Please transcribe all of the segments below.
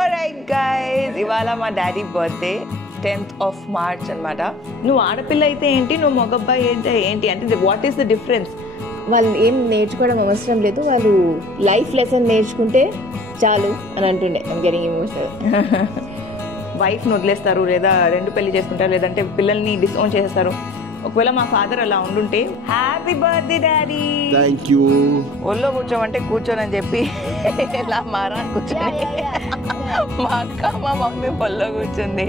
Alright guys, ఇవాళ మా daddy birthday 10th of March అనమాట. నువ్వు ఆడపిల్ల అయితే ఏంటి, నువ్వు మగబ్బాయి అయితే ఏంటి అంటే వాట్ ఈస్ ద డిఫరెన్స్? వాళ్ళు ఏం నేర్చుకోవడం అవసరం లేదు, వాళ్ళు లైఫ్ లెసన్ నేర్చుకుంటే చాలు అని అంటుండే. I'm getting emotional. వైఫ్ను వదిలేస్తారు, లేదా రెండు పెళ్లి చేసుకుంటారు, లేదంటే పిల్లల్ని డిసోన్ చేసేస్తారు. ఒకవేళ మా ఫాదర్ అలా ఉండుంటే happy birthday daddy, thank you, ఒళ్ళో కూర్చోమంటే కూర్చోనని చెప్పి ఇలా మారా కూర్చొని మా అక్క మా మమ్మీ ఒళ్ళో కూర్చుంది.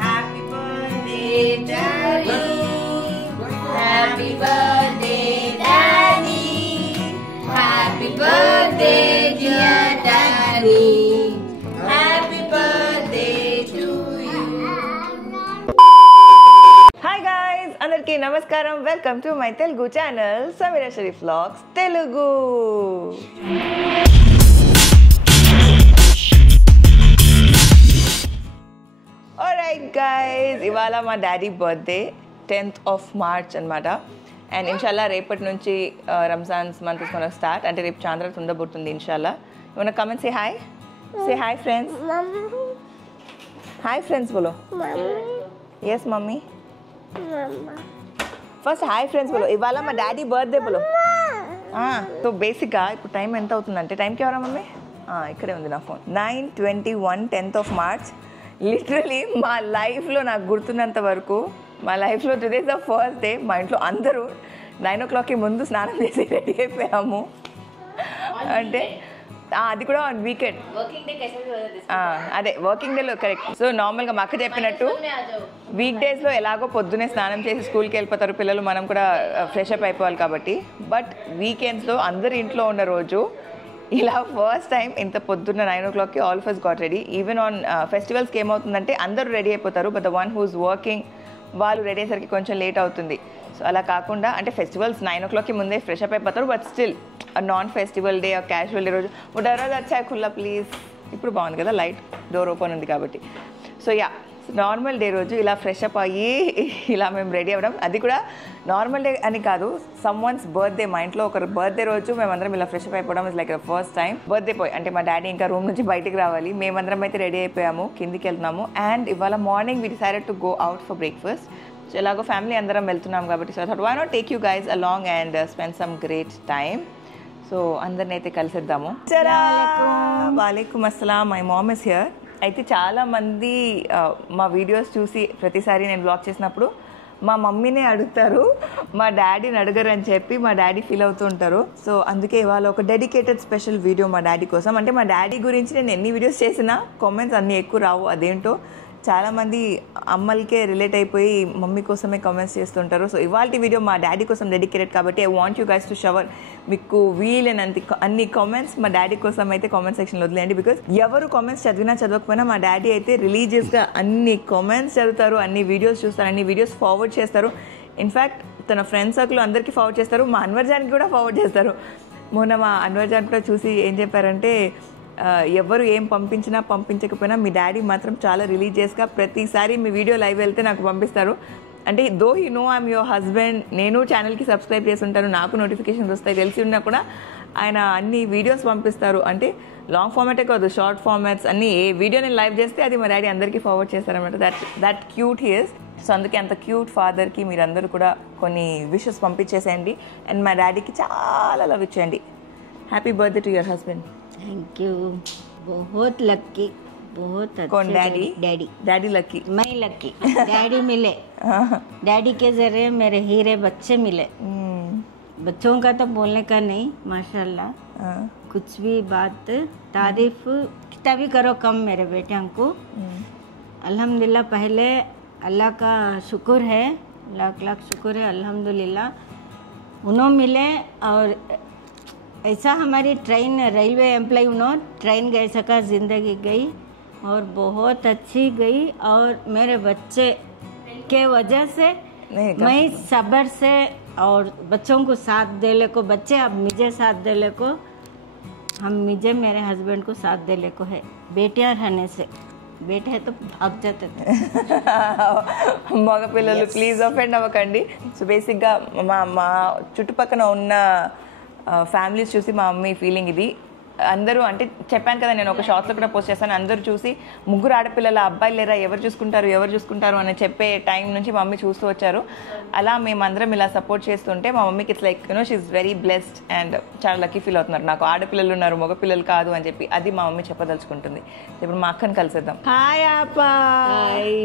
Happy birthday daddy, happy birthday daddy, happy birthday dear daddy, happy birthday to you. Hi guys, అందరికీ నమస్కారం. Welcome to my Telugu channel Sameera Sharif vlogs Telugu. Alright guys, ఇవాళ మా daddy birthday 10th of March అనమాట. అండ్ ఇన్షాల్లా రేపటి నుంచి Ramzan's month is gonna start. అంటే రేపు చాంద్ర ఉండబోతుంది ఇన్షాల్లా. ఏమన్నా comment say hi, say hi friends, hi friends బోలో. Yes mummy, first hi friends బోలో. ఇవాళ మా డాడీ బర్త్డే బోలో. సో బేసిక్గా ఇప్పుడు టైం ఎంత అవుతుందంటే, టైంకి ఎవరా మమ్మీ? ఇక్కడే ఉంది నా phone. 9:21 10th of March. Literally మా లైఫ్లో నాకు గుర్తున్నంత వరకు, మా లైఫ్లో today is the first day మా ఇంట్లో అందరూ 9 o'clockకి ముందు స్నానం చేసి రెడీ అయిపోయాము. అంటే అది కూడా వీకెండ్, అదే వర్కింగ్ డేలో కరెక్ట్. సో నార్మల్గా మా అక్క చెప్పినట్టు వీక్ డేస్లో ఎలాగో పొద్దునే స్నానం చేసి స్కూల్కి వెళ్ళిపోతారు పిల్లలు, మనం కూడా ఫ్రెష్ అప్ అయిపోవాలి కాబట్టి. బట్ వీకెండ్స్లో అందరు ఇంట్లో ఉన్న రోజు ఇలా ఫస్ట్ టైం ఇంత పొద్దున్న 9 o'clockకి all of us got ready. Even on ఫెస్టివల్స్కి ఏమవుతుందంటే అందరూ రెడీ అయిపోతారు, but the one who's working వాళ్ళు రెడీ అయ్యేసరికి కొంచెం లేట్ అవుతుంది. సో అలా కాకుండా అంటే ఫెస్టివల్స్ 9 o'clockకి ముందే ఫ్రెష్ అప్ అయిపోతారు, but still non festival day casual day రోజు డరోజ్ వచ్చాయి ఖుల్లా ప్లీజ్. ఇప్పుడు బాగుంది కదా, లైట్ డోర్ ఓపెన్ ఉంది కాబట్టి. సో యా, నార్మల్ డే రోజు ఇలా ఫ్రెష్ అప్ అయ్యి ఇలా మేము రెడీ అవ్వడం, అది కూడా నార్మల్ డే అని కాదు, సమ్ వన్స్ బర్త్డే, మా ఇంట్లో ఒకరు బర్త్డే రోజు మేమందరం ఇలా ఫ్రెష్ అప్ అయిపోవడం is like the first time. Birthday పోయి అంటే మా డాడీ ఇంకా రూమ్ నుంచి బయటికి రావాలి, మేమందరం అయితే రెడీ అయిపోయాము, కిందికి వెళ్తున్నాము. అండ్ ఇవాళ morning we decided to go out for breakfast. So ఎలాగో ఫ్యామిలీ అందరం వెళ్తున్నాం కాబట్టి, so I thought why not take you guys along and spend some great time. So అందరిని అయితే కలిసిద్దాము. వాలేకుమ్ అస్సలాం, మై మామ్ ఇస్ హియర్. అయితే చాలామంది మా వీడియోస్ చూసి ప్రతిసారి నేను బ్లాగ్ చేసినప్పుడు మా మమ్మీనే అడుగుతారు, మా డాడీని అడగరు అని చెప్పి మా డాడీ ఫీల్ అవుతూ ఉంటారు. సో అందుకే ఇవాళ ఒక డెడికేటెడ్ స్పెషల్ వీడియో మా డాడీ కోసం. అంటే మా డాడీ గురించి నేను ఎన్ని వీడియోస్ చేసినా కామెంట్స్ అన్నీ ఎక్కువ రావు, అదేంటో చాలామంది అమ్మలకే రిలేట్ అయిపోయి మమ్మీ కోసమే కామెంట్స్ చేస్తుంటారు. సో ఇవాళ వీడియో మా డాడీ కోసం డెడికేటెడ్ కాబట్టి I want you guys to shower మీకు వీలైనంత అన్ని కామెంట్స్ మా డాడీ కోసం అయితే కామెంట్ సెక్షన్లో వదిలేయండి. బికాస్ ఎవరు కామెంట్స్ చదివినా చదవకపోయినా మా డాడీ అయితే రిలీజియస్గా అన్ని కామెంట్స్ చదువుతారు, అన్ని వీడియోస్ చూస్తారు, అన్ని వీడియోస్ ఫార్వర్డ్ చేస్తారు. ఇన్ఫ్యాక్ట్ తన ఫ్రెండ్ సర్కిల్ అందరికీ ఫార్వర్డ్ చేస్తారు, మా అన్వర్ జాన్కి కూడా ఫార్వర్డ్ చేస్తారు. మొన్న మా అన్వర్ జాన్ కూడా చూసి ఏం చెప్పారంటే, ఎవరు ఏం పంపించినా పంపించకపోయినా మీ డాడీ మాత్రం చాలా రిలీజియస్గా ప్రతిసారి మీ వీడియో లైవ్ వెళ్తే నాకు పంపిస్తారు. అంటే though he no I'm your husband, నేను ఛానల్కి సబ్స్క్రైబ్ చేసి ఉంటాను, నాకు నోటిఫికేషన్స్ వస్తాయి, తెలిసి ఉన్నా కూడా ఆయన అన్ని వీడియోస్ పంపిస్తారు. అంటే లాంగ్ ఫార్మాటే కాదు, షార్ట్ ఫార్మాట్స్ అన్ని. ఏ వీడియో నేను లైవ్ చేస్తే అది మా డాడీ అందరికీ ఫార్వర్డ్ చేస్తారనమాట. That cute he is. So అందుకే అంత క్యూట్ ఫాదర్కి మీరందరూ కూడా కొన్ని విషెస్ పంపించేసేయండి అండ్ మా డాడీకి చాలా లవ్ ఇచ్చేయండి. Happy birthday to your husband. Thank you, बहुत लकी, बहुत अच्छे. कौन डैडी? डैडी, डैडी लकी, मैं लकी. डैडी मिले, डैडी के जरिए मेरे हीरे बच्चे मिले. बच्चों का तो बोलने का नहीं, माशाल्लाह. कुछ भी बात तारीफ कितना भी करो कम मेरे बेटियों को. अल्हम्दुलिल्लाह, पहले अल्लाह का शुक्र है, लाख लाख शुक्र है अल्हम्दुलिल्लाह. उन्होंने मिले और ऐसा हमारी ट्रेन रेलवे एम्प्लॉय उन्होंने ट्रेन गए सका ज़िंदगी गई और बहुत अच्छी गई. और मेरे बच्चे के वजह से मैं सब्र से और बच्चों को साथ दे ले को, बच्चे अब मुझे साथ दे ले को, हम मुझे मेरे हस्बैंड को साथ दे ले को है बेटियां रहने से. बेटे है तो भाग जाते थे. మగపిల్లలు ప్లీజ్ అఫెండ్ అవ్వకండి. సో బేసిక్గా మా చుట్టుపక్కల ఉన్న ఫ్యామిలీస్ చూసి మా మమ్మీ ఫీలింగ్ ఇది. అందరూ అంటే చెప్పాను కదా, నేను ఒక షార్ట్స్లో కూడా పోస్ట్ చేస్తాను, అందరూ చూసి ముగ్గురు ఆడపిల్లల అబ్బాయిలు లేరా, ఎవరు చూసుకుంటారు అని చెప్పే టైం నుంచి మా మమ్మీ చూస్తూ వచ్చారు. అలా మేమందరం ఇలా సపోర్ట్ చేస్తుంటే మా మమ్మీకి it's like she's very blessed and చాలా లక్కీ ఫీల్ అవుతున్నారు, నాకు ఆడపిల్లలు ఉన్నారు మగపిల్లలు కాదు అని చెప్పి. అది మా మమ్మీ చెప్పదలుచుకుంటుంది. ఇప్పుడు మా అక్కని కలిసేద్దాం. హాయ్ అప్పా. Hi.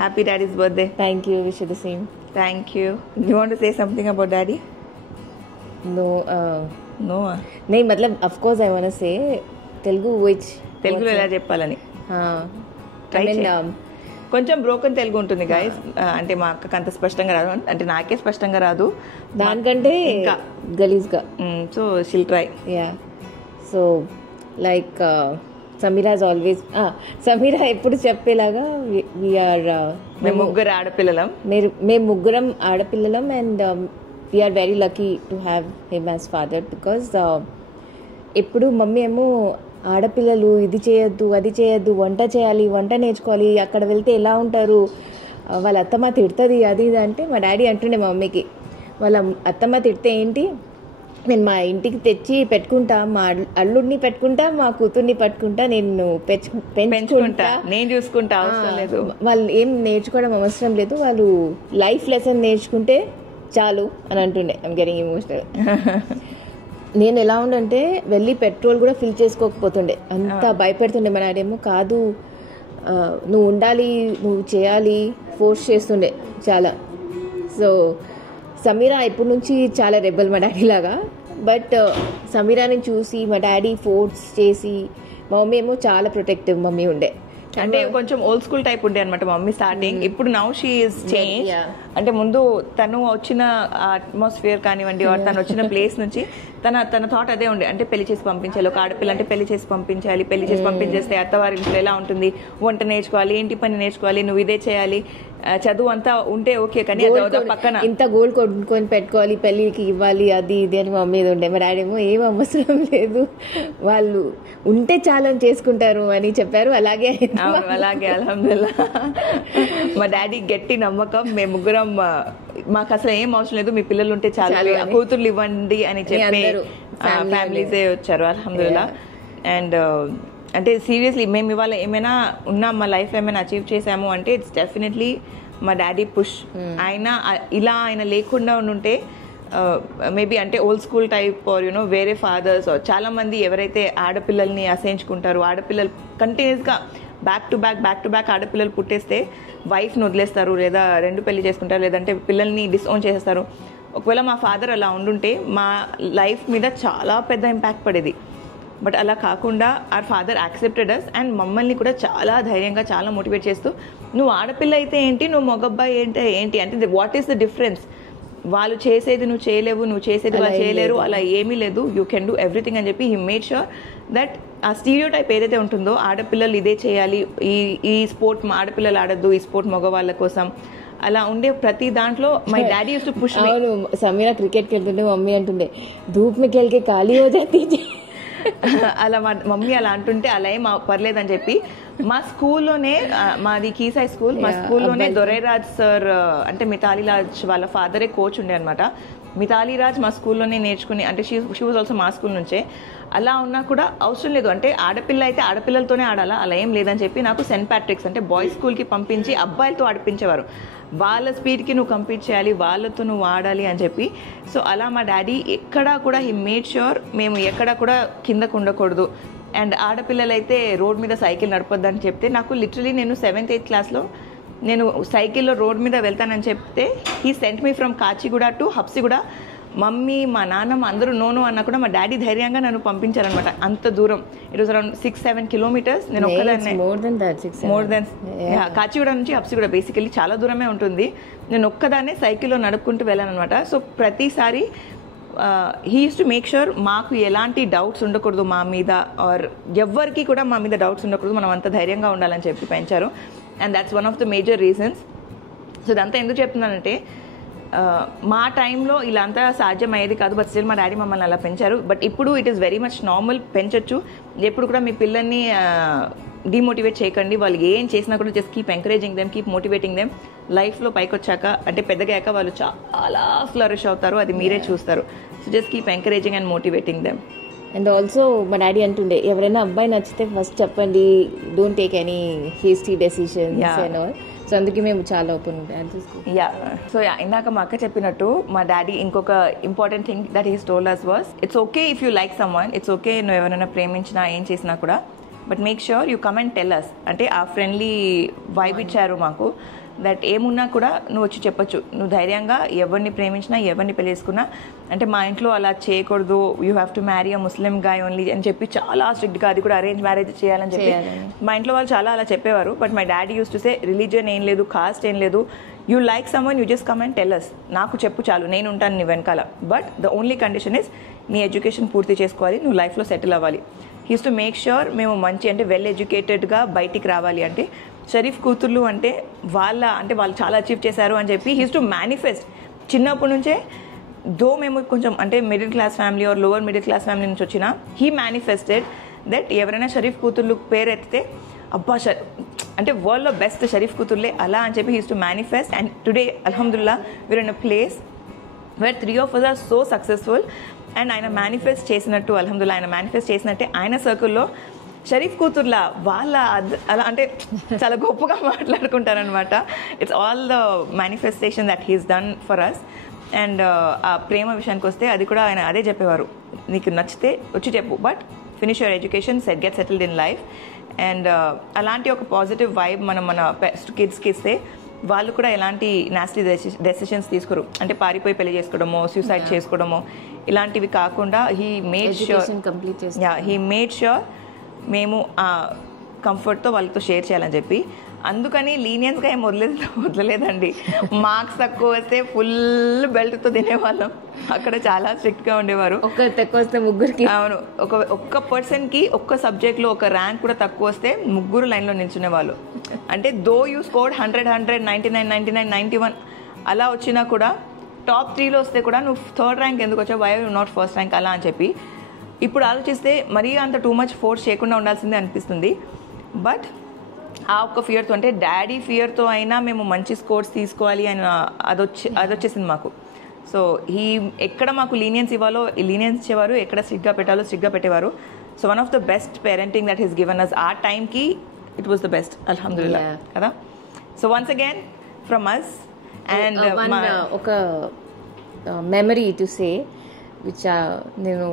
Happy daddy's birthday. Thank you. Wish you the same. Thank you. You want to say something about daddy? No no. नहीं मतलब of course I want to say Telugu which తెలుగులో ఎలా చెప్పాలని I mean కొంచెం broken Telugu ఉంటుంది guys. అంటే మా అక్కకి అంత స్పష్టంగా రాదు, అంటే నాకే స్పష్టంగా రాదు, దానికంటే ఇంకా గలీజ్గా. So she'll try. Yeah so like Sameera is always Sameera ఎప్పుడు చెప్పేలాగా వీఆర్ మేము ముగ్గురు ఆడపిల్లలం, మేము ముగ్గురం ఆడపిల్లలం and we're very lucky to have him as father because ఎప్పుడు మమ్మీ ఏమో ఆడపిల్లలు ఇది చేయొద్దు అది చేయొద్దు, వంట చేయాలి, వంట నేర్చుకోవాలి, అక్కడ వెళ్తే ఎలా ఉంటారు, వాళ్ళ అత్తమ్మ తిడుతుంది అది ఇది అంటే మా డాడీ అంటుండే మా మమ్మీకి, వాళ్ళ అత్తమ్మ తిడితే ఏంటి, నేను మా ఇంటికి తెచ్చి పెట్టుకుంటా, మా అల్లుడిని పెట్టుకుంటా, మా కూతుర్ని పట్టుకుంటా, నేను పెంచుకుంటా, నేను చూసుకుంటా, అవసరం లేదు, వాళ్ళు ఏం నేర్చుకోవడం అవసరం లేదు, వాళ్ళు లైఫ్ లెసన్ నేర్చుకుంటే చాలు అని అంటుండే. I'm getting emotional. నేను ఎలా ఉండంటే వెళ్ళి పెట్రోల్ కూడా ఫిల్ చేసుకోకపోతుండే, అంత భయపెడుతుండే. మా డాడేమో కాదు నువ్వు ఉండాలి, నువ్వు చేయాలి, ఫోర్స్ చేస్తుండే చాలా. సో సమీరా ఇప్పటి నుంచి చాలా రెబల్ మా డాడీ లాగా. బట్ సమీరాని చూసి మా డాడీ ఫోర్స్ చేసి, మా మమ్మీ ఏమో చాలా ప్రొటెక్టివ్ మమ్మీ ఉండే, అంటే కొంచెం ఓల్డ్ స్కూల్ టైప్ ఉండే అనమాట మా మమ్మీ స్టార్టింగ్. ఇప్పుడు నౌ షీ ఈస్ చేంజ్. అంటే ముందు తను వచ్చిన అట్మాస్ఫియర్ కానివ్వండి, తను వచ్చిన ప్లేస్ నుంచి తన థాట్ అదే ఉండే, అంటే పెళ్లి చేసి పంపించాలి, ఒక ఆడపిల్ల అంటే పెళ్లి చేసి పంపించాలి, పెళ్లి చేసి పంపించేస్తే అత్తవారి ఇంట్లో ఎలా ఉంటుంది, వంట నేర్చుకోవాలి, ఇంటి పని నేర్చుకోవాలి, నువ్వు ఇదే చేయాలి, చదువు అంతా ఉంటే ఓకే, కానీ పక్కన ఇంత గోల్డ్ కొనుక్కొని పెట్టుకోవాలి, పెళ్లికి ఇవ్వాలి, అది ఇది అని మా మమ్మీ ఉండే. మా డాడీ ఏమో ఏం అవసరం లేదు, వాళ్ళు ఉంటే చాలా చేసుకుంటారు అని చెప్పారు. అలాగే అల్హమ్దుల్లా. మా డాడీ గట్టి నమ్మకం, మేము ముగ్గురం మాకు అసలు ఏం అవసరం లేదు, మీ పిల్లలు ఉంటే చాలా, కూతుర్లు ఇవ్వండి అని చెప్పి ఫ్యామిలీసే వచ్చారు అల్హమ్దుల్లా. అండ్ అంటే సీరియస్లీ మేము ఇవాళ ఏమైనా ఉన్నా, మా లైఫ్ ఏమైనా అచీవ్ చేసాము అంటే ఇట్స్ డెఫినెట్లీ మా డాడీ పుష్. ఆయన లేకుండా ఉంటే మేబీ అంటే ఓల్డ్ స్కూల్ టైప్ ఆర్ వేరే ఫాదర్స్ చాలా మంది ఎవరైతే ఆడపిల్లల్ని అసహించుకుంటారో, ఆడపిల్లలు కంటిన్యూస్గా బ్యాక్ టు బ్యాక్ ఆడపిల్లలు పుట్టేస్తే వైఫ్ని వదిలేస్తారు, లేదా రెండు పెళ్లి చేసుకుంటారు, లేదంటే పిల్లల్ని డిసోన్ చేసేస్తారు. ఒకవేళ మా ఫాదర్ అలా ఉండుంటే మా లైఫ్ మీద చాలా పెద్ద ఇంపాక్ట్ పడేది. బట్ అలా కాకుండా our father accepted us and మమ్మల్ని కూడా చాలా ధైర్యంగా చాలా మోటివేట్ చేస్తూ, నువ్వు ఆడపిల్ల అయితే ఏంటి, నువ్వు మగబ్బాయి ఏంటి అంటే వాట్ ఈస్ ద డిఫరెన్స్, వాళ్ళు చేసేది నువ్వు చేయలేవు, నువ్వు చేసేది వాళ్ళు చేయలేరు, అలా ఏమీ లేదు, యూ కెన్ డూ ఎవ్రీథింగ్ అని చెప్పి హీ మేడ్ షూర్ దట్ ఆ స్టీరియో టైప్ ఏదైతే ఉంటుందో ఆడపిల్లలు ఇదే చేయాలి, ఈ స్పోర్ట్ ఆడపిల్లలు ఆడద్దు, ఈ స్పోర్ట్ మగవాళ్ళ కోసం, అలా ఉండే ప్రతి దాంట్లో my daddy use to push. అవును, సమీరా క్రికెట్కి వెళ్తుంటే మమ్మీ అంటుండే ధూప్ మీకి వెళ్ళి ఖాళీ హో జాతీ. అలా మా మమ్మీ అలా అంటుంటే అలా ఏం పర్లేదని చెప్పి మా స్కూల్లోనే, మాది కీసాయి స్కూల్, మా స్కూల్లోనే దొరైరాజ్ సార్ అంటే మితాలి రాజ్ వాళ్ళ ఫాదరే కోచ్ ఉండే అనమాట. మితాలి రాజ్ మా స్కూల్లోనే నేర్చుకుని, అంటే షీ వాజ్ ఆల్సో మా స్కూల్ నుంచే. అలా ఉన్నా కూడా అవసరం లేదు, అంటే ఆడపిల్ల అయితే ఆడపిల్లలతోనే ఆడాలా, అలా ఏం లేదని చెప్పి నాకు సెయింట్ ప్యాట్రిక్స్ అంటే బాయ్స్ స్కూల్కి పంపించి అబ్బాయిలతో ఆడిపించేవారు. వాళ్ళ స్పీడ్కి నువ్వు కంపీట్ చేయాలి, వాళ్ళతో నువ్వు ఆడాలి అని చెప్పి. సో అలా మా డాడీ ఎక్కడా కూడా హీ మేడ్ ష్యూర్ మేము ఎక్కడా కూడా కిందకు ఉండకూడదు. అండ్ ఆడపిల్లలైతే రోడ్ మీద సైకిల్ నడపొద్దని చెప్తే, నాకు లిటరలీ నేను 7th 8th క్లాస్లో నేను సైకిల్లో రోడ్ మీద వెళ్తానని చెప్తే he sent me from Kacheguda to Habsiguda. Mummy మా నాన్నమ్మ అందరూ నోను అన్నా కూడా మా డాడీ ధైర్యంగా నన్ను పంపించారనమాట అంత దూరం. It was around 6-7 kilometers. నేను ఒక్కదాన్నే, మోర్ దెన్ కాచిగూడ నుంచి హబ్సిగూడ బేసికలీ చాలా దూరమే ఉంటుంది. నేను ఒక్కదాన్నే సైకిల్లో నడుపుకుంటూ వెళ్ళాను అనమాట. సో ప్రతిసారి he use to make sure మాకు ఎలాంటి డౌట్స్ ఉండకూడదు మా మీద, ఆర్ ఎవ్వరికి కూడా మా మీద డౌట్స్ ఉండకూడదు, మనం అంత ధైర్యంగా ఉండాలని చెప్పి పెంచారు. And that's one of the major reasons. So ఇదంతా ఎందుకు చెప్తున్నానంటే మా టైంలో ఇలా అంతా సాధ్యం అయ్యేది కాదు, బట్ స్టిల్ మా డాడీ మమ్మల్ని అలా పెంచారు. బట్ ఇప్పుడు it is very much normal, పెంచొచ్చు. ఎప్పుడు కూడా మీ పిల్లల్ని డిమోటివేట్ చేయకండి. వాళ్ళు ఏం చేసినా కూడా just keep encouraging them, keep motivating them. లైఫ్లో పైకి వచ్చాక అంటే పెద్దగాక వాళ్ళు చాలా ఫ్లరిష్ అవుతారు, అది మీరే చూస్తారు. So just keep encouraging and motivating them. And also మా డాడీ అంటుండే ఎవరైనా అబ్బాయి నచ్చితే ఫస్ట్ చెప్పండి, don't take any hasty decisions and all. So అందుకే మేము చాలా ఓపెన్ ఇందాక మా అక్క చెప్పినట్టు మా డాడీ ఇంకొక important thing that he's told us was it's okay if you like someone, it's okay నువ్వు ఎవరైనా ప్రేమించినా ఏం చేసినా కూడా, but make sure you come and tell us. అంటే ఆ ఫ్రెండ్లీ వైబ్ ఇచ్చారు మాకు, దట్ ఏమున్నా కూడా నువ్వు వచ్చి చెప్పొచ్చు, నువ్వు ధైర్యంగా ఎవరిని ప్రేమించినా ఎవరిని పెళ్లి చేసుకున్నా. అంటే మా ఇంట్లో అలా చేయకూడదు, you have to marry a Muslim guy only అని చెప్పి చాలా స్ట్రిక్ట్గా, అది కూడా అరేంజ్ మ్యారేజ్ చేయాలని చెప్పి మా ఇంట్లో వాళ్ళు చాలా అలా చెప్పేవారు. But my daddy use to say religion ఏం లేదు, కాస్ట్ ఏం లేదు, you like someone you just come and tell us. నాకు చెప్పు చాలు, నేను ఉంటాను నీ వెనకాల. But the only condition is నీ ఎడ్యుకేషన్ పూర్తి చేసుకోవాలి, నువ్వు లైఫ్లో సెటిల్ అవ్వాలి. హీస్ టు మేక్ ష్యూర్ మేము మంచి అంటే వెల్ ఎడ్యుకేటెడ్గా బయటికి రావాలి. అంటే షరీఫ్ కూతుర్లు అంటే వాళ్ళు చాలా అచీవ్ చేశారు అని చెప్పి హీస్ టు మేనిఫెస్ట్ చిన్నప్పటి నుంచే. దో మేము కొంచెం అంటే middle class family or lower middle class family నుంచి వచ్చిన, హీ మేనిఫెస్టెడ్ దట్ ఎవరైనా షరీఫ్ కూతుర్లు పేరు ఎత్తితే అబ్బా అంటే వరల్డ్లో బెస్ట్ షరీఫ్ కూతుర్లే అలా అని చెప్పి he's to manifest. And today అల్హమ్దుల్లా we're in a place where 3 of us are so successful. And ఆయన మేనిఫెస్ట్ చేసినట్టు అల్హమ్దుల్లా ఆయన మేనిఫెస్ట్ చేసినట్టే ఆయన సర్కిల్లో షరీఫ్ కూతుర్లా అలా అంటే చాలా గొప్పగా మాట్లాడుకుంటారనమాట. It's all the manifestation that he's done for us. And ఆ ప్రేమ విషయానికి వస్తే అది కూడా ఆయన అదే చెప్పేవారు, నీకు నచ్చితే వచ్చి చెప్పు, but finish your education, get settled in life. And అలాంటి ఒక పాజిటివ్ వైబ్ మన బెస్ట్ కిడ్స్కి ఇస్తే వాళ్ళు కూడా ఎలాంటి నాస్టీ డెసిషన్స్ తీసుకోరు. అంటే పారిపోయి పెళ్లి చేసుకోవడమో, సూసైడ్ చేసుకోవడమో ఇలాంటివి కాకుండా హీ మేడ్ ష్యూర్ మేము ఆ కంఫర్ట్తో వాళ్ళతో షేర్ చేయాలని చెప్పి. అందుకని లీనియన్స్గా ఏం వదలలేదండి. మార్క్స్ తక్కువ వస్తే ఫుల్ బెల్ట్తో తినేవాళ్ళం, అక్కడ చాలా స్ట్రిక్ట్గా ఉండేవారు. తక్కువ వస్తే ముగ్గురికి, అవును, ఒక్క పర్సన్కి ఒక్క సబ్జెక్ట్లో ఒక ర్యాంక్ కూడా తక్కువ వస్తే ముగ్గురు లైన్లో నిల్చునేవాళ్ళు. అంటే దో యూ స్కోర్డ్ 100, 99, 99, 91 అలా వచ్చినా కూడా టాప్ 3లో వస్తే కూడా నువ్వు 3rd ర్యాంక్ ఎందుకు వచ్చావు, why you not 1st rank అలా అని చెప్పి. ఇప్పుడు ఆలోచిస్తే మరీ అంత టూ మచ్ ఫోర్స్ చేయకుండా ఉండాల్సిందే అనిపిస్తుంది. బట్ ఆ ఒక్క ఫియర్తో, అంటే డాడీ ఫియర్తో అయినా మేము మంచి స్కోర్స్ తీసుకోవాలి అని అదొచ్చేసింది మాకు. సో ఎక్కడ మాకు లీనియన్స్ ఇవ్వాలో లీనియన్స్ ఇచ్చేవారు, ఎక్కడ స్ట్రిక్ట్గా పెట్టాలో స్ట్రిక్ట్గా పెట్టేవారు. So one of the best parenting that he's given us ఆ టైంకి ఇట్ వాస్ ద బెస్ట్ అల్హమ్దుల్లా కదా. So once again from us and ఒక మెమరీ టు సే విచ్ నేను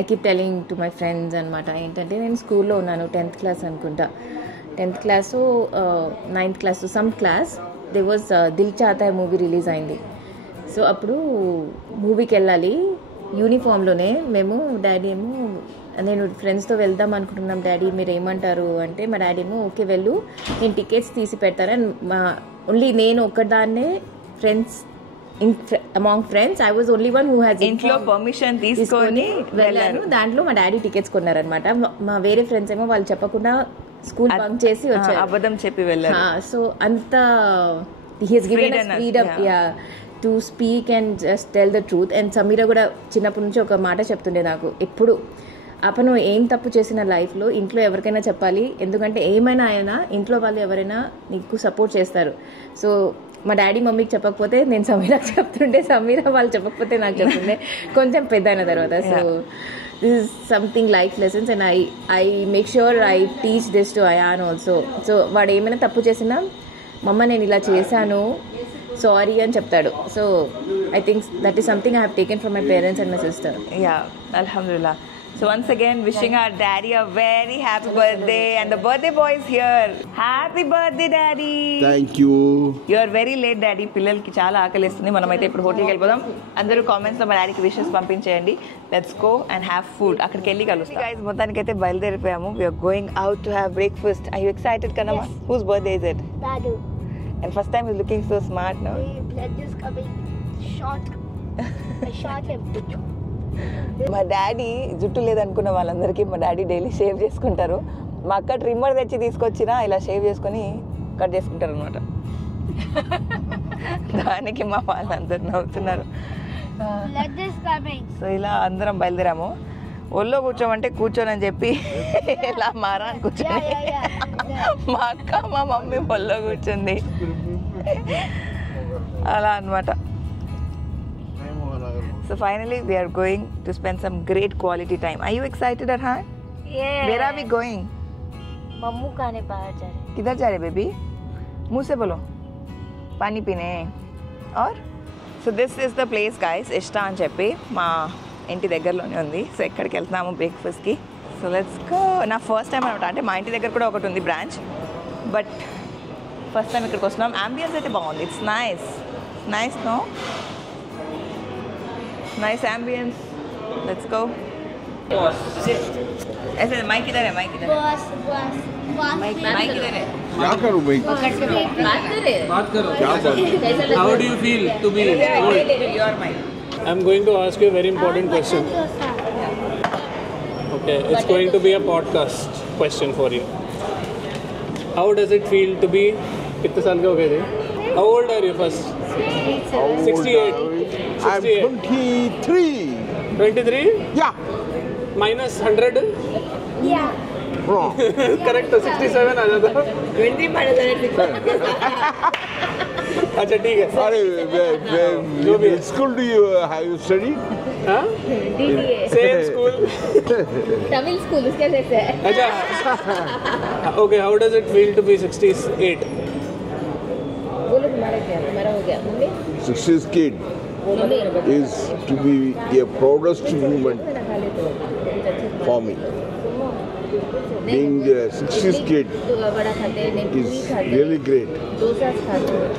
I keep telling to my friends అనమాట. ఏంటంటే నేను స్కూల్లో ఉన్నాను, 10th క్లాస్ అనుకుంటా, 10th class 9th class some class, they was Dil Chahta movie release అయింది. సో అప్పుడు మూవీకి వెళ్ళాలి, యూనిఫామ్లోనే మేము. డాడీ ఏమో నేను ఫ్రెండ్స్తో వెళ్దాం అనుకుంటున్నాం డాడీ మీరు ఏమంటారు అంటే, మా డాడీ ఏమో ఓకే వెళ్ళు, నేను టికెట్స్ తీసి పెడతాను. ఓన్లీ నేను ఒక్కదాన్నే friends among friends I was only one who has ఇంట్లో పర్మిషన్ తీసుకొని వెళ్ళాను. దాంట్లో మా డాడీ టికెట్స్ కొన్నారనమాట. మా వేరే ఫ్రెండ్స్ ఏమో వాళ్ళు చెప్పకుండా స్కూల్ బంక్ చేసి వచ్చారు, అబద్ధం చెప్పి వెళ్ళారు. సో అంత he has given us freedom to speak and just tell the truth. And Sameera కూడా చిన్నప్పటి నుంచి ఒక మాట చెప్తుండే నాకు ఎప్పుడు, అప్పుడు ఏం తప్పు చేసిన లైఫ్లో ఇంట్లో ఎవరికైనా చెప్పాలి, ఎందుకంటే ఏమైనా అయినా ఇంట్లో వాళ్ళు ఎవరైనా నీకు సపోర్ట్ చేస్తారు. సో మా డాడీ మమ్మీకి చెప్పకపోతే నేను సమీరాకి చెప్తుండే, సమీరా వాళ్ళు చెప్పకపోతే నాకు చెప్తుండే కొంచెం పెద్ద అయిన తర్వాత. So this is something life lessons and I make sure I teach this to Ayaan also. So వాడు ఏమైనా తప్పు చేసినా మమ్మ నేను ఇలా చేశాను సారీ అని చెప్తాడు. So I think that is something I have taken from my parents and my sister. అల్హమ్దుల్లా. So once again wishing our daddy a very happy birthday, and the birthday boy is here. Happy birthday daddy. Thank you. You are very late daddy. పిల్లలకి చాలా ఆకలిస్తుంది, మనమైతే ఇప్పుడు హోటల్కి వెళ్ళిపోదాం. అందరూ comments లో మా డాడీకి విషెస్ పంపించేయండి. Let's go and have food. అక్కడికి వెళ్ళి కలుస్తాం. గైస్ మొత్తానికి అయితే బయలుదేరిపోయాము. We are going out to have breakfast. Are you excited Kanama? Yes. Whose birthday is it? Dadu. And first time he's looking so smart now. Blood is coming short. I shot him. మా daddy జుట్టు లేదనుకున్న వాళ్ళందరికీ మా daddy daily shave చేసుకుంటారు. మా అక్క trimmer తెచ్చి తీసుకొచ్చినా ఇలా షేవ్ చేసుకొని కట్ చేసుకుంటారు అనమాట. దానికి మా వాళ్ళందరూ నవ్వుతున్నారు. సో ఇలా అందరం బయలుదేరాము. ఒళ్ళో కూర్చోమంటే కూర్చోనని చెప్పి ఇలా మారా అని కూర్చొని మా అక్క మా మమ్మీ పొల్లో కూర్చుంది అలా అనమాట. So finally we're going to spend some great quality time. Are you excited Arhaan? Where are we going? मम्मू खाने बाहर जा रहे. किधर जा रहे बेबी? मुंह से बोलो. पानी पीने. और so this is the place guys, ఇష్టా అని చెప్పి మా ఇంటి దగ్గరలోనే ఉంది. సో ఎక్కడికి వెళ్తున్నాము బ్రేక్ఫాస్ట్కి. So let's go. నా ఫస్ట్ టైం అనమాట, అంటే మా ఇంటి దగ్గర కూడా ఒకటి ఉంది బ్రాంచ్, బట్ ఫస్ట్ టైం ఇక్కడికి వస్తున్నాం. అంబియన్స్ అయితే బాగుంది. It's nice nice no nice ambience. Let's go. ऐसे माइक किधर है? माइक किधर है? माइक किधर है? क्या करूं भाई? बात करो. क्या बात? How do you feel to be old? Your mic. I'm going to ask you a very important question. Okay, it's going to be a podcast question for you. How does it feel to be? कितने साल के हो गए थे? How old are you first? 68. I'm 23. 23? Yeah. Minus 100? Wrong. Correct है, 67 आ जाता. 20 पढ़ रहे. अच्छा ठीक है. अरे जो भी है. which school do you have you studied? हाँ? Same school. तमिल स्कूल उसके जैसे है. अच्छा. Okay, how does it feel to be 68? बोलो तुम्हारा क्या? तुम्हारा हो गया mummy? 60th kid is to be a proudest moment for me. Being a 60th kid बड़ा खाते हैं, नहीं is पूरी खाते really great. डोसा खाते हैं.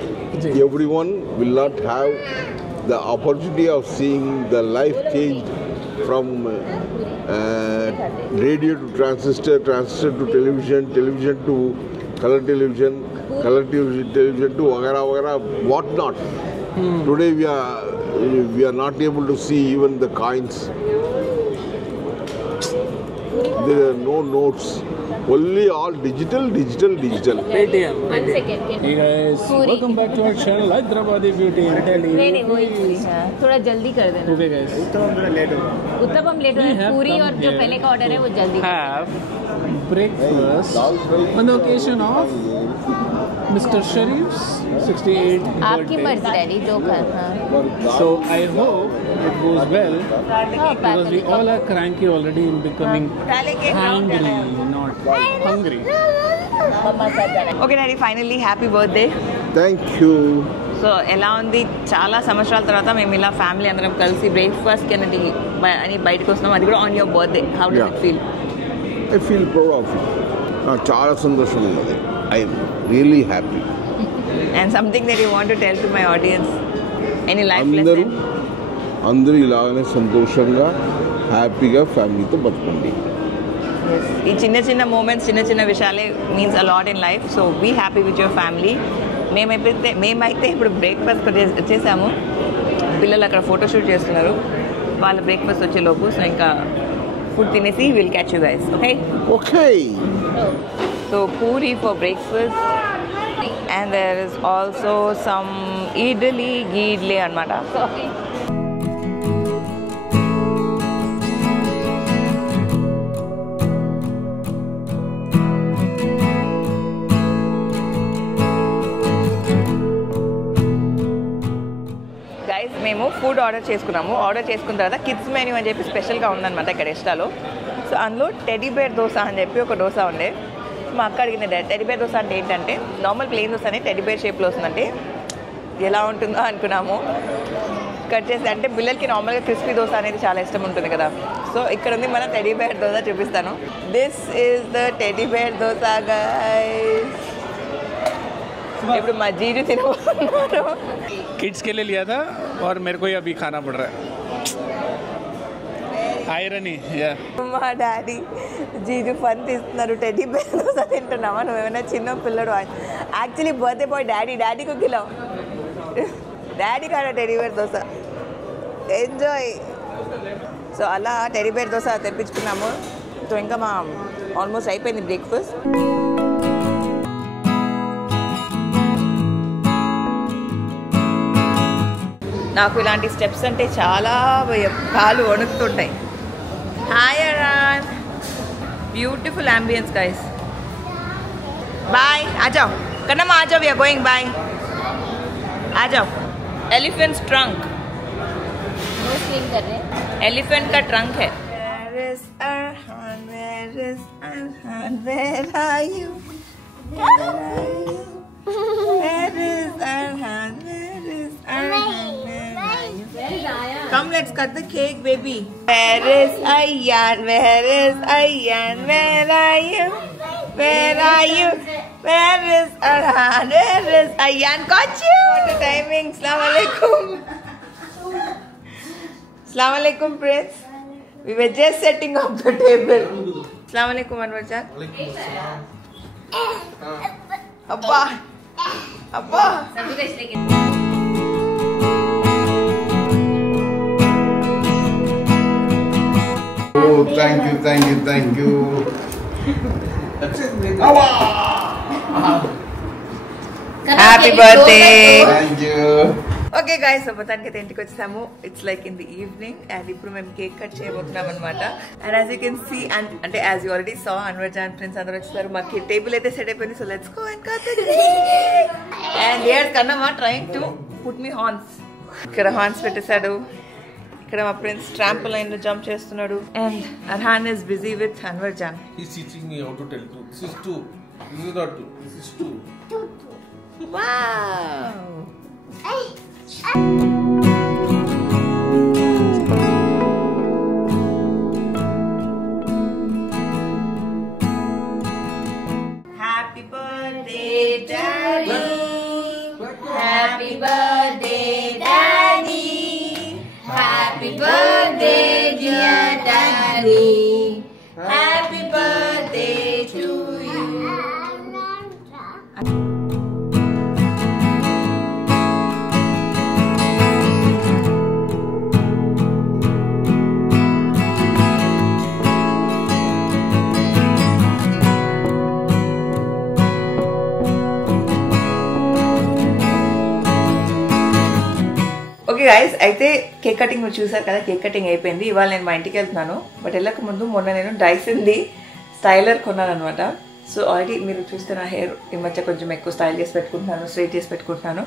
Everyone will not have the opportunity of seeing the life changed from radio to transistor, transistor to television, television to color television, color television to wagara wagara, what not. Today we are not able to see even the coins. There are no notes. Only all digital. ATM. One second. Hey guys, Puri. welcome back to our channel Hyderabadi Beauty. नहीं नहीं वही पूरी. थोड़ा जल्दी कर देना. Okay guys, uttapam late हो रहा है. पूरी और जो पहले का ऑर्डर है वो जल्दी. have breakfast on the occasion of Mr. Sharif's 68th आपकी birthday. मर्जी डैडी जो कर. हाँ. So I hope it goes well because we all are cranky already in becoming hungry, not hungry. Okay daddy, finally happy birthday. Thank you. So ఎలా ఉంది? చాలా సంవత్సరాల తర్వాత మేము ఇలా ఫ్యామిలీ అందరం కలిసి బ్రేక్ఫాస్ట్కి అని బయటకు వస్తున్నాం, అది కూడా on your birthday. How does it feel? I feel proud of you. నాకు చాలా సంతోషంగా ఉన్నది. I am really happy. And something that you want to tell to my audience, any life lesson? అందరూ ఇలాగనే సంతోషంగా హ్యాపీగా ఫ్యామిలీతో బతకండి. ఈ చిన్న చిన్న మూమెంట్స్, చిన్న చిన్న విషయాలే means a lot in life. So be happy with your family. మేమైతే ఇప్పుడు బ్రేక్ఫాస్ట్ వచ్చేసాము. పిల్లలు అక్కడ ఫోటోషూట్ చేస్తున్నారు, వాళ్ళ బ్రేక్ఫాస్ట్ వచ్చేలోపు. సో ఇంకా ఫుడ్ తినేసి will catch you guys. Okay okay. So puri for breakfast and there is also some idli గీడ్లీ అనమాట. మేము ఫుడ్ ఆర్డర్ చేసుకున్నాము. ఆర్డర్ చేసుకున్న తర్వాత కిడ్స్ మెన్యూ అని చెప్పి స్పెషల్గా ఉందన్నమాట ఇక్కడ ఎస్టాలో. సో అందులో టెడీ బేర్ దోశ అని చెప్పి ఒక దోశ ఉండే. మా అక్క అడిగింది, టెడీ బేర్ దోశ అంటే ఏంటంటే నార్మల్ ప్లెయిన్ దోశ అని టెడీ బేర్ షేప్లో వస్తుందంటే ఎలా ఉంటుందో అనుకున్నాము. కట్ చేసి, అంటే పిల్లలకి నార్మల్గా క్రిస్పీ దోశ అనేది చాలా ఇష్టం ఉంటుంది కదా. సో ఇక్కడ ఉంది మన టెడీ బేర్ దోశ, చూపిస్తాను. This is the teddy bear dosa guys. ఇప్పుడు మా జీజు తినబోతున్నారు. किड्स के लिए लिया था और मेरे को ही अभी खाना पड़ रहा है. Irony, yeah. మా డాడీ జీజు ఫన్ తీస్తున్నారు. టెడ్డీ బేర్ దోశ తింటున్నావా, నువ్వేమైనా చిన్న పిల్లడు? యాక్చువల్లీ బర్త్డే బాయ్ డాడీకి కిలో, డాడీ కాడ teddy bear dosa. Enjoy. So అలా టెడ్డీ బేర్ దోశ తెప్పించుకున్నాము. సో ఇంకా మా ఆల్మోస్ట్ అయిపోయింది బ్రేక్ఫాస్ట్. నాకు ఇలాంటి స్టెప్స్ అంటే చాలా కాలు వణుకుతుంటాయి. Hi Aran, beautiful ambience guys. Bye आ जाओ कन्नम्मा आ जाओ वी आर गोइंग बाय आ जाओ एलिफेंट्स ट्रंक एलिफेंट का ट्रंक है Where is Arhan? Where is Arhan? Where are you? Where are you? Where is Arhan? Where is Arhan? Where are you? Come, let's cut the cake, baby. Where is Ayyan? Where is Ayyan? Where are you? Where are you? Where is Arhan? Where is Ayyan? Got you! What the timing? Assalamu alaikum. Assalamu alaikum, Prince. We were just setting up the table. Assalamu alaikum, Anwarjan. Abba. Abba. Oh, thank you. Happy birthday. Thank you. Okay guys so మొత్తానికి అయితే ఇంటికి వచ్చేసాము. It's like in the evening and ఇప్పుడు మేము cake cut చేయబోతున్నాం అనమాట. And as you can see అంటే as you already saw Anwarjan Prince అందరూ వచ్చేసారు. మాకు టేబుల్ అయితే సెట్ అయిపోయింది. So let's go and cut the cake. And here's Kannamma trying to put me horns. ఇక్కడ హార్న్స్ పెట్టేశాడు. ఇక్కడ మా ప్రిన్స్ ట్రాంపోలైన్ లో జంప్ చేస్తున్నాడు. And Arhan is busy with Anwarjan. He's teaching me how to tell two. This is two. This is not two. This is two. Wow. Happy birthday, Daddy. Happy birthday, Daddy. Happy birthday, dear Daddy. Happy birthday to you. Okay guys అయితే cake cutting మీరు చూసారు కదా. Cake cutting అయిపోయింది. ఇవాళ నేను మా ఇంటికి వెళ్తున్నాను. బట్ వెళ్ళక ముందు మొన్న నేను డైసన్ది స్టైలర్ కొన్నాను అనమాట. సో ఆల్రెడీ మీరు చూస్తే నా హెయిర్ ఈ మధ్య కొంచెం ఎక్కువ స్టైల్ చేసి పెట్టుకుంటున్నాను, స్ట్రైట్ చేసి పెట్టుకుంటున్నాను.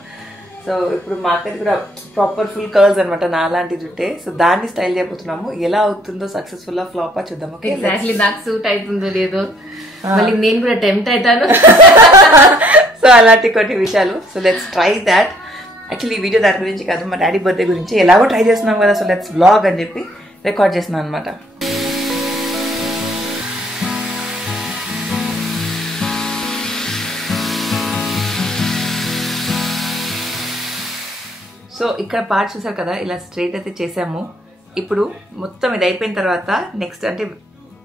సో ఇప్పుడు మా అక్కది కూడా ప్రాపర్ ఫుల్ కర్ల్స్ అనమాట, నా లాంటి జుట్టే. సో దాన్ని స్టైల్ చేయబోతున్నాము. ఎలా అవుతుందో, సక్సెస్ఫుల్ ఫ్లాప్ చూద్దాం. ఓకే ఎగ్జాక్ట్లీ నాకు సూట్ అవుతుందో లేదో మళ్ళీ నేను కూడా టెంప్ట్ అవుతాను. సో అలాంటి కొన్ని విషయాలు. So let's try that. Actually ఈ వీడియో దాని గురించి కాదు, మా డాడీ బర్త్డే గురించి. ఎలాగో ట్రై చేస్తున్నాం కదా, సో లెట్స్ వ్లాగ్ అని చెప్పి రికార్డ్ చేస్తున్నాను అనమాట. సో ఇక్కడ పార్ట్ చూసారు కదా, ఇలా స్ట్రైట్ అయితే చేసాము. ఇప్పుడు మొత్తం ఇది అయిపోయిన తర్వాత నెక్స్ట్ అంటే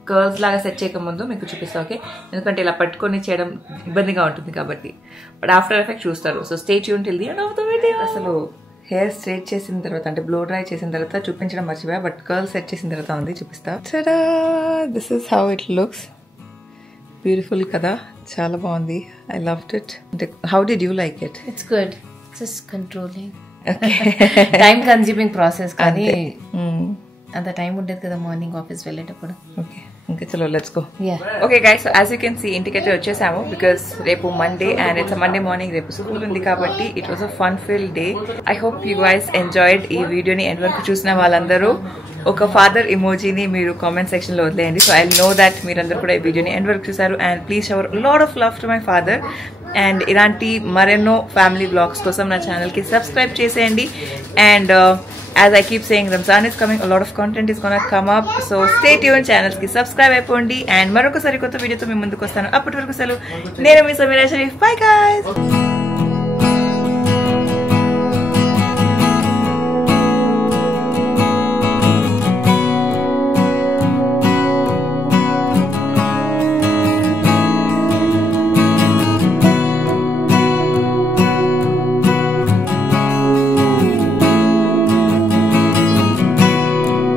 కర్వ్స్ లాగా సెట్ చేయక ముందు మీకు చూపిస్తా. ఓకే, ఎందుకంటే ఇలా పట్టుకొని చేయడం ఇబ్బందిగా ఉంటుంది కాబట్టి. బట్ ఆఫ్టర్ ఎఫెక్ట్ చూస్తారు. So stay tune till the end of the video. అసలు హెయిర్ స్ట్రైట్ చేసిన తర్వాత అంటే బ్లో డ్రై చేసిన తర్వాత చూపించడం మర్చిపోయా, బట్ కర్ల్ సెట్ చేసిన తర్వాత ఉంది, చూపిస్తా. This is how it looks. Beautiful కదా, చాలా బాగుంది. I loved it. అంటే how did you like it? It's good, just controlling. Time consuming process, కానీ అంత టైం ఉండేది కదా మార్నింగ్ ఆఫీస్ వెళ్ళేటప్పుడు. ఓకే, ఇంకా చలో let's go. Okay guys, so as you can see ఇంటికైతే వచ్చేసాము. బికాస్ రేపు Monday and it's Monday morning, రేపు స్కూల్ ఉంది కాబట్టి it was a fun fill day. I hope you guys enjoyed ఈ వీడియోని. ఎండ్ వరకు చూసిన వాళ్ళందరూ ఒక ఫాదర్ ఇమోజీని మీరు కామెంట్ సెక్షన్ లో వదిలేయండి. సో ఐ నో దట్ మీరందరూ కూడా ఈ వీడియోని ఎండ్ వరకు చూసారు. And please shower lot of love to my father. And ఇలాంటి మరెన్నో ఫ్యామిలీ బ్లాగ్స్ కోసం నా ఛానల్కి సబ్స్క్రైబ్ చేసేయండి. And as I keep saying, Ramzan is coming, a lot of content is gonna come up, so stay tuned. Channels ki subscribe అయిపోండి. and మరొకసారి కొత్త వీడియోతో మీ ముందుకు వస్తాను. అప్పటి వరకు సెలవు. నేను మీ సమీరా షరీఫ్. Bye guys.